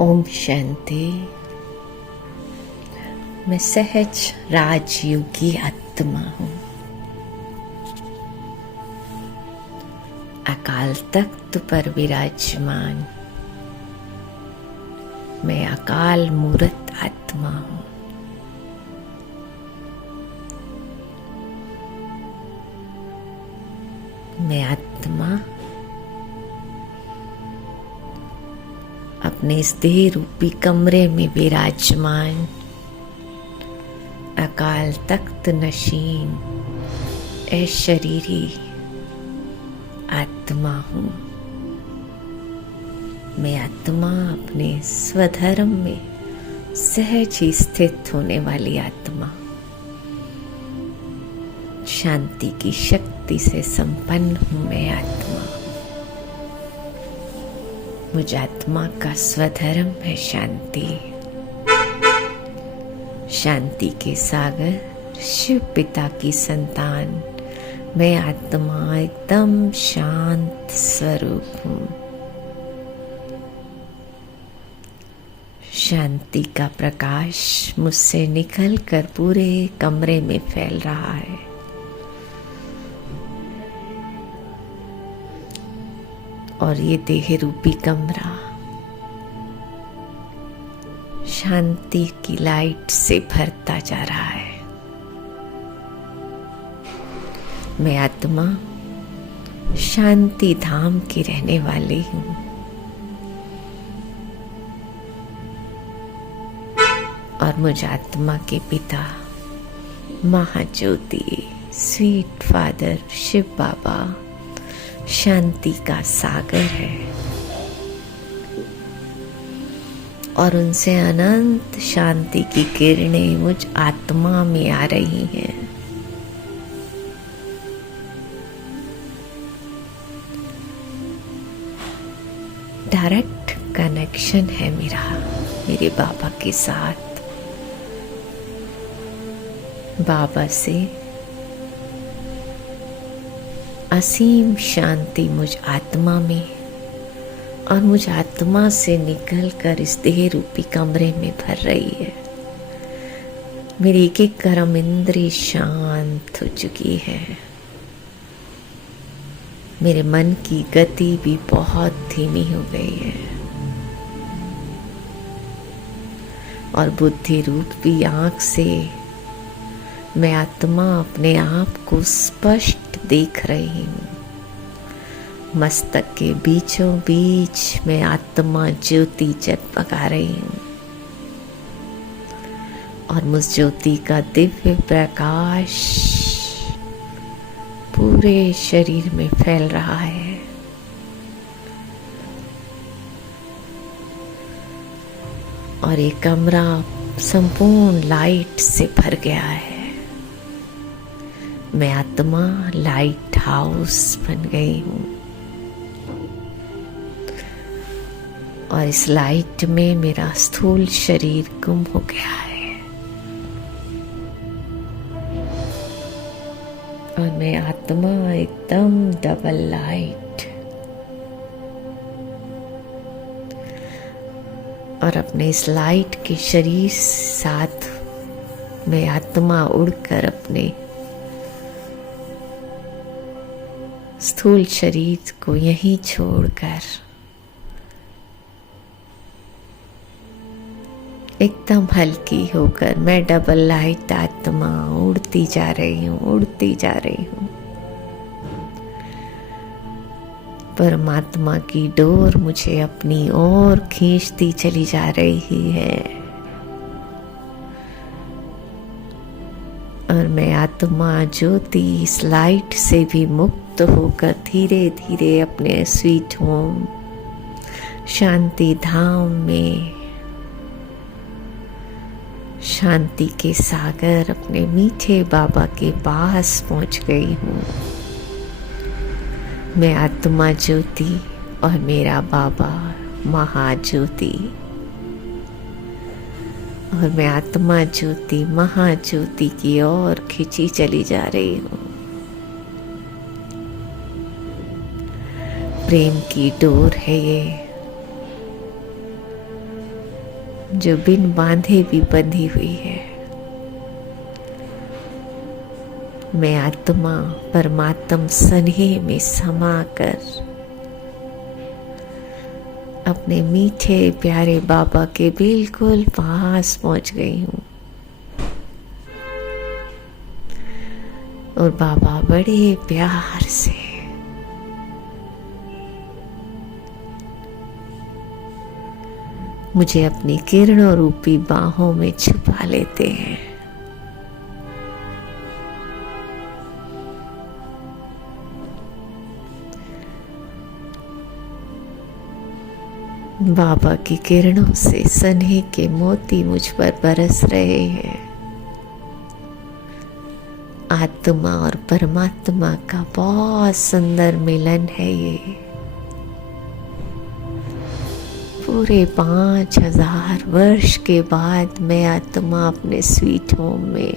ओम शांति। मैं सहज राजयोगी आत्मा हूँ। अकाल तख्त पर विराजमान मैं अकाल मूर्त आत्मा हूँ। मैं आत्मा अपने इस देह रूपी कमरे में विराजमान अकाल तख्त नशीन ए शरीरी आत्मा हूँ। मैं आत्मा अपने स्वधर्म में सहज ही स्थित होने वाली आत्मा, शांति की शक्ति से संपन्न हूँ। मैं आत्मा, मुझ आत्मा का स्वधर्म है शांति। शांति के सागर शिव पिता की संतान मैं आत्मा एकदम शांत स्वरूप हूँ। शांति का प्रकाश मुझसे निकलकर पूरे कमरे में फैल रहा है। और ये देह रूपी कमरा शांति की लाइट से भरता जा रहा है। मैं आत्मा शांति धाम की रहने वाली हूँ। और मुझ आत्मा के पिता महाज्योति स्वीट फादर शिव बाबा शांति का सागर है। और उनसे अनंत शांति की किरणें मुझ आत्मा में आ रही हैं। डायरेक्ट कनेक्शन है मेरा मेरे बाबा के साथ। बाबा से असीम शांति मुझ आत्मा में और मुझ आत्मा से निकलकर इस देह रूपी कमरे में भर रही है। मेरी एक एक कर्म इंद्रिय शांत हो चुकी है। मेरे मन की गति भी बहुत धीमी हो गई है। और बुद्धि रूपी आँख से मैं आत्मा अपने आप को स्पष्ट देख रही हूँ। मस्तक के बीचों बीच मैं आत्मा ज्योति जगमगा रही हूँ। और मुझ ज्योति का दिव्य प्रकाश पूरे शरीर में फैल रहा है। और ये कमरा संपूर्ण लाइट से भर गया है। मैं आत्मा लाइट हाउस बन गई हूँ। और इस लाइट में मेरा स्थूल शरीर गुम हो गया है। और मैं आत्मा एकदम डबल लाइट। और अपने इस लाइट के शरीर साथ मैं आत्मा उड़कर अपने स्थूल शरीर को यहीं छोड़कर एकदम हल्की होकर मैं डबल लाइट आत्मा उड़ती जा रही हूँ, उड़ती जा रही हूँ। परमात्मा की डोर मुझे अपनी ओर खींचती चली जा रही है। और मैं आत्मा ज्योति इस लाइट से भी मुक्त होकर धीरे धीरे अपने स्वीट होम शांति धाम में शांति के सागर अपने मीठे बाबा के पास पहुंच गई हूँ। मैं आत्मा ज्योति और मेरा बाबा महाज्योति। और मैं आत्मा ज्योति महाज्योति की ओर खिंची चली जा रही हूँ। प्रेम की डोर है ये। जो बिन बांधे भी बंधी हुई है। मैं आत्मा परमात्म स्नेह में समाकर अपने मीठे प्यारे बाबा के बिल्कुल पास पहुंच गई हूँ। और बाबा बड़े प्यार से मुझे अपनी किरणों रूपी बाहों में छुपा लेते हैं। बाबा की किरणों से स्नेह के मोती मुझ पर बरस रहे हैं। आत्मा और परमात्मा का बहुत सुंदर मिलन है ये। पूरे 5000 वर्ष के बाद मैं आत्मा अपने स्वीट होम में,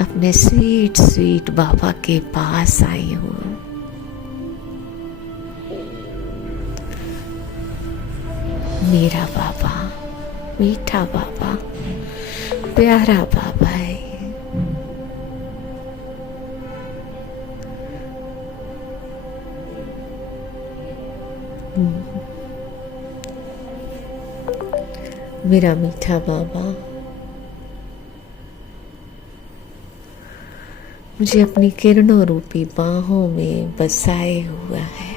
अपने स्वीट स्वीट बाबा के पास आई हूँ। मेरा बाबा, मीठा बाबा, प्यारा बाबा है। मेरा मीठा बाबा मुझे अपनी किरणों रूपी बाहों में बसाए हुआ है।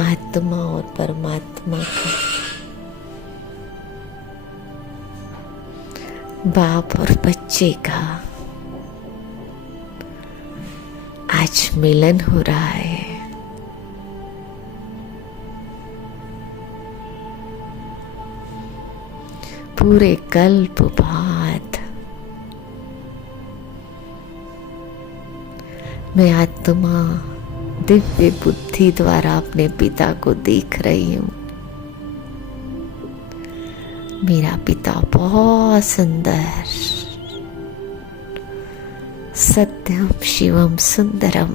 आत्मा और परमात्मा का, बाप और बच्चे का आज मिलन हो रहा है। पूरे कल्प बाद मैं आत्मा दिव्य बुद्धि द्वारा अपने पिता को देख रही हूँ। मेरा पिता बहुत सुंदर, सत्यम शिवम सुंदरम,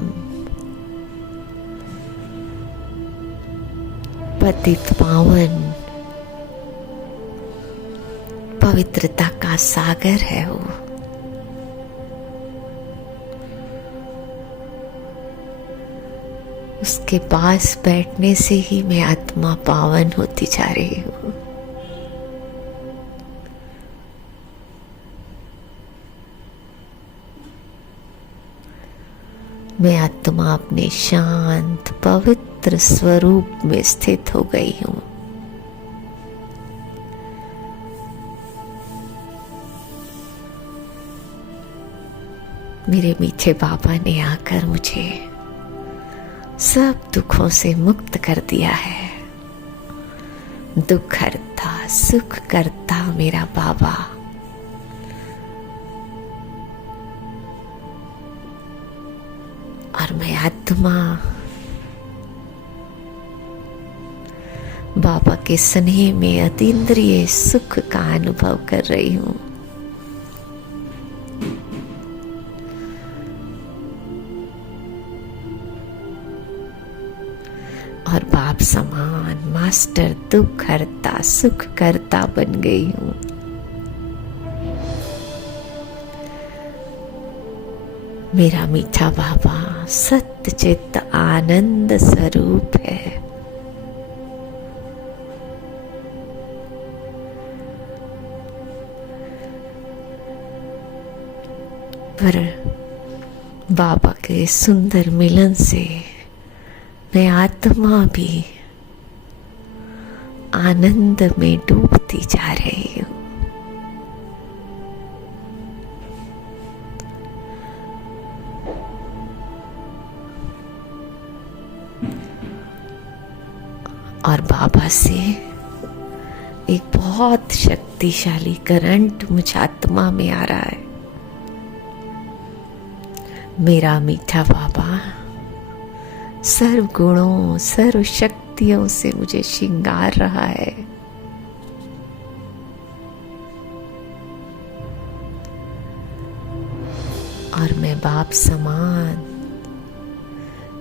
पतित पावन, पवित्रता का सागर है वो। उसके पास बैठने से ही मैं आत्मा पावन होती जा रही हूँ। मैं आत्मा अपने शांत पवित्र स्वरूप में स्थित हो गई हूँ। मेरे मीठे बाबा ने आकर मुझे सब दुखों से मुक्त कर दिया है। दुख हरता, सुख करता मेरा बाबा। और मैं आत्मा बाबा के स्नेह में अतीन्द्रिय सुख का अनुभव कर रही हूँ। और बाप समान मास्टर दुख हरता सुख करता बन गई हूँ। मेरा मीठा बाबा सत्य चित्त आनंद स्वरूप है। पर बाबा के सुंदर मिलन से मैं आत्मा भी आनंद में डूबती जा रही हूँ। और बाबा से एक बहुत शक्तिशाली करंट मुझ आत्मा में आ रहा है। मेरा मीठा बाबा सर्व गुणों सर्व शक्तियों से मुझे श्रृंगार रहा है। और मैं बाप समान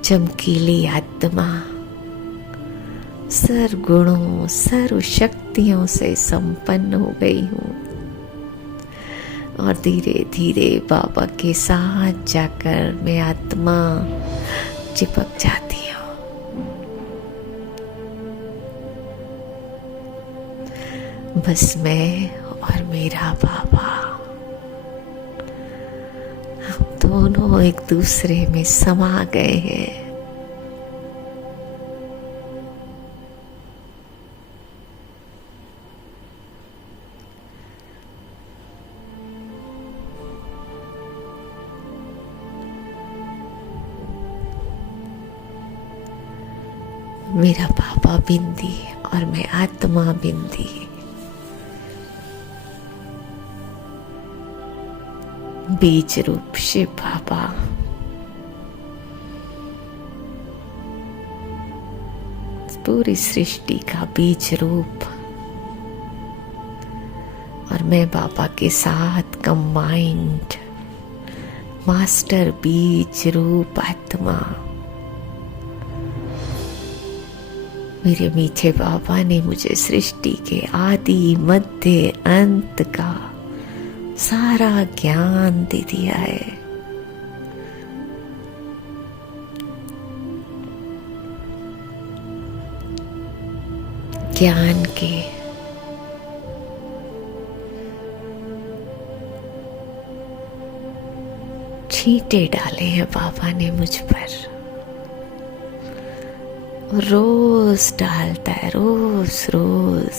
चमकीली आत्मा सर्वगुणों सर्व शक्तियों से संपन्न हो गई हूँ और धीरे धीरे बाबा के साथ जाकर मैं आत्मा चिपक जाती हूँ। बस मैं और मेरा बाबा, हम दोनों एक दूसरे में समा गए हैं। मेरा बाबा बिंदी और मैं आत्मा बिंदी, बीज रूप शिव बाबा पूरी सृष्टि का बीज रूप और मैं बाबा के साथ कंबाइंड मास्टर बीज रूप आत्मा। मेरे मीठे बाबा ने मुझे सृष्टि के आदि मध्य अंत का सारा ज्ञान दे दिया है। ज्ञान के छींटे डाले हैं बाबा ने मुझ पर, रोज डालता है रोज रोज,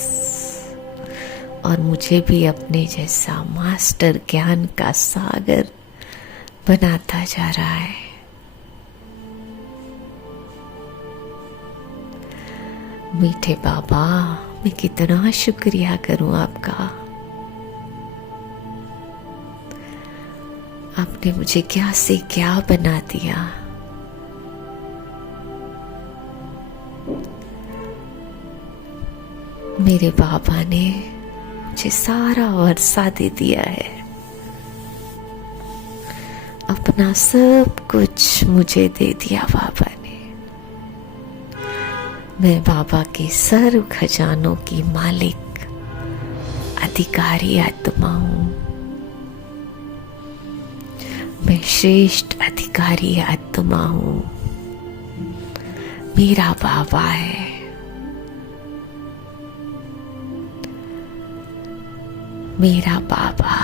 और मुझे भी अपने जैसा मास्टर ज्ञान का सागर बनाता जा रहा है। मीठे बाबा, मैं कितना शुक्रिया करूं आपका। आपने मुझे क्या से क्या बना दिया। मेरे बाबा ने मुझे सारा वर्षा दे दिया है, अपना सब कुछ मुझे दे दिया बाबा ने। मैं बाबा के सर्व खजानों की मालिक अधिकारी आत्मा हूँ। मैं श्रेष्ठ अधिकारी आत्मा हूँ। मेरा बाबा है। मेरा बाबा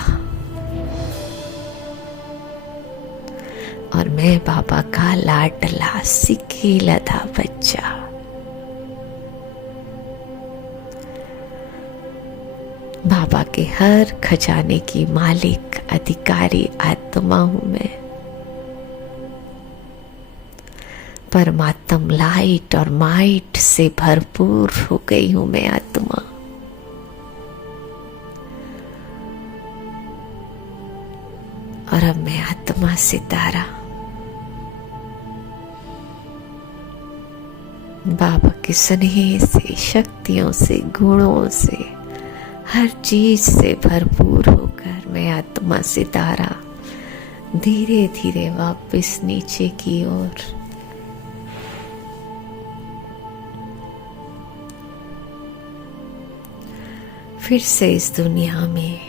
और मैं बाबा का लाडला सिकेलधा बच्चा। बाबा के हर खजाने की मालिक अधिकारी आत्मा हूं मैं। परमात्म लाइट और माइट से भरपूर हो गई हूं मैं आत्मा। और अब मैं आत्मा सितारा बाबा के स्नेह से, शक्तियों से, गुणों से, हर चीज से भरपूर होकर मैं आत्मा सितारा धीरे धीरे वापस नीचे की ओर फिर से इस दुनिया में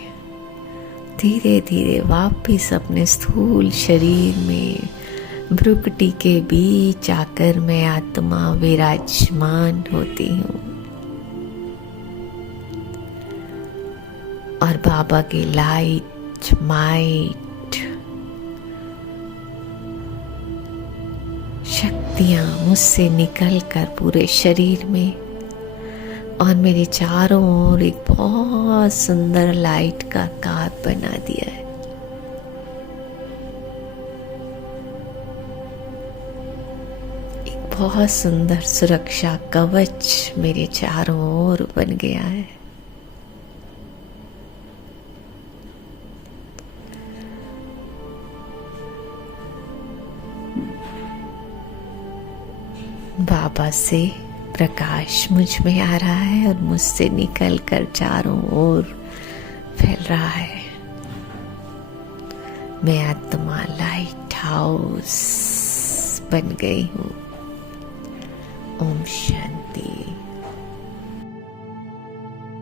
धीरे धीरे वापस अपने स्थूल शरीर में भ्रुकुटी के बीच आकर मैं आत्मा विराजमान होती हूँ। और बाबा की लाइट माइट शक्तियां मुझसे निकलकर पूरे शरीर में और मेरे चारों ओर एक बहुत सुंदर लाइट का काप बना दिया है। एक बहुत सुंदर सुरक्षा कवच मेरे चारों ओर बन गया है। बाबा से प्रकाश मुझ में आ रहा है और मुझसे निकलकर चारों ओर फैल रहा है। मैं आत्मा लाइट हाउस बन गई हूँ। ओम शांति।